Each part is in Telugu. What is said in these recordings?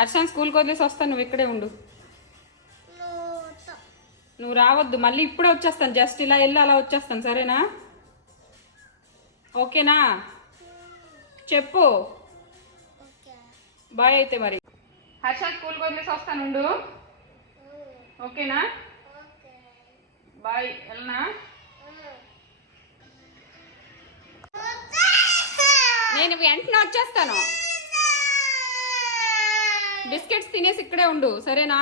హర్షాన్ స్కూల్కి వదిలేసి వస్తాను, నువ్వు ఇక్కడే ఉండు. నువ్వు రావద్దు, మళ్ళీ ఇప్పుడే వచ్చేస్తాను. జస్ట్ ఇలా వెళ్ళి అలా వచ్చేస్తాను, సరేనా? ఓకేనా? చెప్పు. బాయ్ అయితే మరి. హర్షాన్ స్కూల్కి వదిలేసి వస్తాను, ఉండు. ఓకేనా? బాయ్. వెళ్ళనా? నేను వెంటనే వచ్చేస్తాను. బిస్కెట్స్ తినేసి ఇక్కడే ఉండు, సరేనా?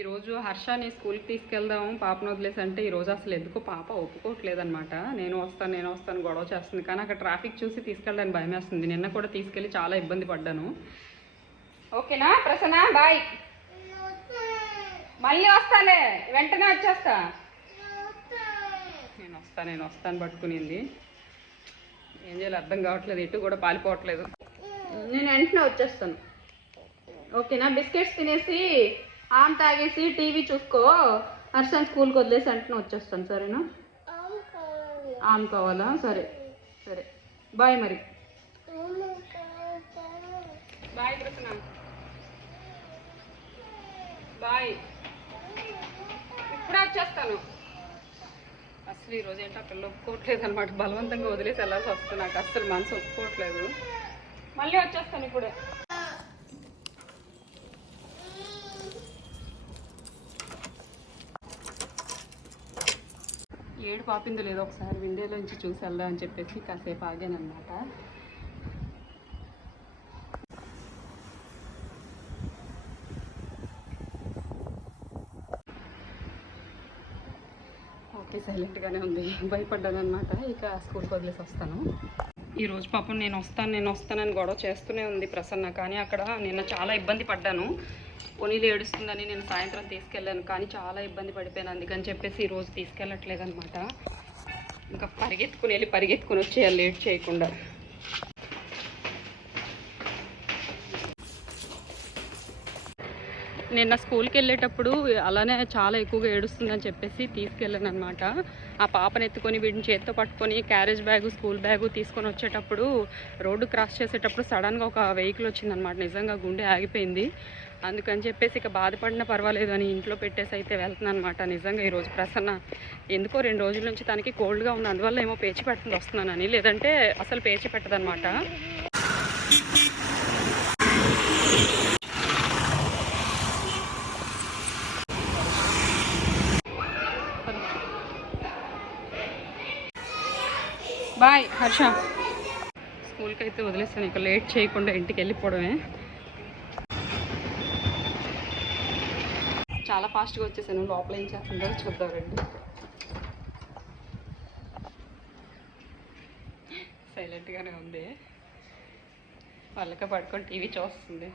ఈరోజు హర్షాని స్కూల్కి తీసుకెళ్దాం పాపను వదిలేసి అంటే ఈరోజు అసలు ఎందుకో పాప ఒప్పుకోవట్లేదనమాట. నేను వస్తాను గొడవ చేస్తుంది. కానీ అక్కడ ట్రాఫిక్ చూసి తీసుకెళ్ళడానికి భయం వేస్తుంది. నిన్న కూడా తీసుకెళ్ళి చాలా ఇబ్బంది పడ్డాను. ఓకేనా ప్రసన్న? బాయ్. మళ్ళీ వస్తాలే, వెంటనే వచ్చేస్తా. నేను వస్తాను పట్టుకునింది. ఏం చేయాలి అర్థం కావట్లేదు, ఎటు కూడా పాలిపోవట్లేదు. నేను వెంటనే వచ్చేస్తాను, ఓకేనా? బిస్కెట్స్ తినేసి ఆమ్ తాగేసి టీవీ చూసుకో. హర్షాన్ స్కూల్కి వదిలేసి వెంటనే వచ్చేస్తాను, సరేనా? ఆమ్ కావాలా? సరే సరే, బాయ్ మరి. Bye Krishna, bye. ఇప్పుడే వచ్చేస్తాను. అసలు ఈరోజు ఏంటో అక్కడ ఒప్పుకోవట్లేదు అనమాట. బలవంతంగా వదిలేసి వెళ్ళాల్సి వస్తుంది. నాకు అసలు మనసు ఒప్పుకోవట్లేదు. మళ్ళీ వచ్చేస్తాను ఇప్పుడే. ఏడు పాపిందో లేదో ఒకసారి విండోలోంచి చూసి వెళ్దామని చెప్పేసి కాసేపు ఆగాను అనమాట. ఓకే, సైలెంట్గానే ఉంది. భయపడ్డాను అనమాట. ఇక స్కూల్కి వదిలేసి వస్తాను. ఈరోజు పాపం నేను వస్తానని గొడవ చేస్తూనే ఉంది ప్రసన్న. కానీ అక్కడ నిన్న చాలా ఇబ్బంది పడ్డాను. పొనీలు ఏడుస్తుందని నేను సాయంత్రం తీసుకెళ్ళాను, కానీ చాలా ఇబ్బంది పడిపోయాను. అందుకని చెప్పేసి ఈరోజు తీసుకెళ్ళట్లేదు అనమాట. ఇంకా పరిగెత్తుకుని వచ్చేయాలి లేట్ చేయకుండా. నిన్న స్కూల్కి వెళ్ళేటప్పుడు అలానే చాలా ఎక్కువగా ఏడుస్తుందని చెప్పేసి తీసుకెళ్ళాను అనమాట. ఆ పాపను ఎత్తుకొని వీడిని చేత్తో పట్టుకొని క్యారేజ్ బ్యాగు స్కూల్ బ్యాగు తీసుకొని వచ్చేటప్పుడు రోడ్డు క్రాస్ చేసేటప్పుడు సడన్గా ఒక వెహికల్ వచ్చిందనమాట. నిజంగా గుండె ఆగిపోయింది. అందుకని చెప్పేసి ఇక బాధపడినా పర్వాలేదు అని ఇంట్లో పెట్టేసి అయితే వెళ్తున్నాను అనమాట. నిజంగా ఈరోజు ప్రసన్న ఎందుకో 2 రోజుల నుంచి తనకి కోల్డ్గా ఉంది, అందువల్ల ఏమో పేచి పెట్టడం వస్తున్నానని, లేదంటే అసలు పేచి పెట్టదనమాట. బాయ్ హర్ష. స్కూల్కి అయితే వదిలేస్తాను, ఇక లేట్ చేయకుండా ఇంటికి వెళ్ళిపోవడమే. చాలా ఫాస్ట్గా వచ్చేసాను. లోపల ఏం చేస్తుందో చూద్దామండి. సైలెంట్గానే ఉంది, వాళ్ళకే పడుకొని టీవీ చూస్తుంది.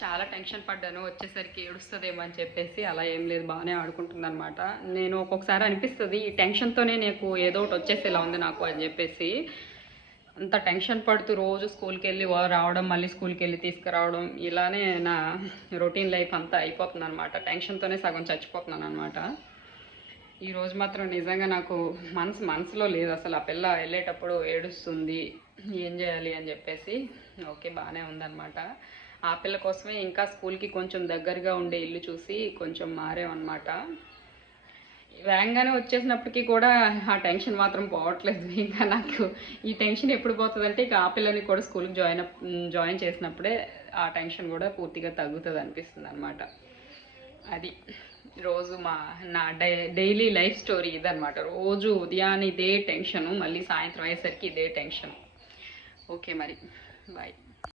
చాలా టెన్షన్ పడ్డాను, వచ్చేసరికి ఏడుస్తుందేమో అని చెప్పేసి. అలా ఏం లేదు, బాగానే ఆడుకుంటుంది అనమాట. నేను ఒక్కొక్కసారి అనిపిస్తుంది ఈ టెన్షన్తోనే నాకు ఏదో ఒకటి వచ్చేసేలా ఉంది నాకు అని చెప్పేసి. అంత టెన్షన్ పడుతూ రోజు స్కూల్కి వెళ్ళి రావడం, మళ్ళీ స్కూల్కి వెళ్ళి తీసుకురావడం, ఇలానే నా రొటీన్ లైఫ్ అంతా అయిపోతుంది అనమాట. టెన్షన్తోనే సగం చచ్చిపోతున్నాను అనమాట. ఈరోజు మాత్రం నిజంగా నాకు మనసులో లేదు అసలు. ఆ పిల్ల వెళ్ళేటప్పుడు ఏడుస్తుంది, ఏం చేయాలి అని చెప్పేసి. ఓకే, బాగానే ఉందన్నమాట. ఆ పిల్ల కోసమే ఇంకా స్కూల్కి కొంచెం దగ్గరగా ఉండే ఇల్లు చూసి కొంచెం మారామన్నమాట. వేగంగానే వచ్చేసినప్పటికీ కూడా ఆ టెన్షన్ మాత్రం పోవట్లేదు. ఇంకా నాకు ఈ టెన్షన్ ఎప్పుడు పోతుందంటే ఇక ఆ పిల్లని కూడా స్కూల్కి జాయిన్ చేసినప్పుడే ఆ టెన్షన్ కూడా పూర్తిగా తగ్గుతుంది అనిపిస్తుంది అనమాట. అది రోజు నా డైలీ లైఫ్ స్టోరీ ఇదనమాట. రోజు ఉదయాన్నే ఇదే టెన్షను, మళ్ళీ సాయంత్రం అయ్యేసరికి ఇదే టెన్షన్. ఓకే మరి, బాయ్.